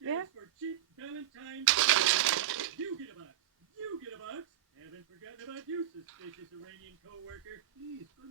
Yeah. stands for cheap Valentine's. You get a box. You get a box. Haven't forgotten about you, suspicious Iranian co-worker. Please, for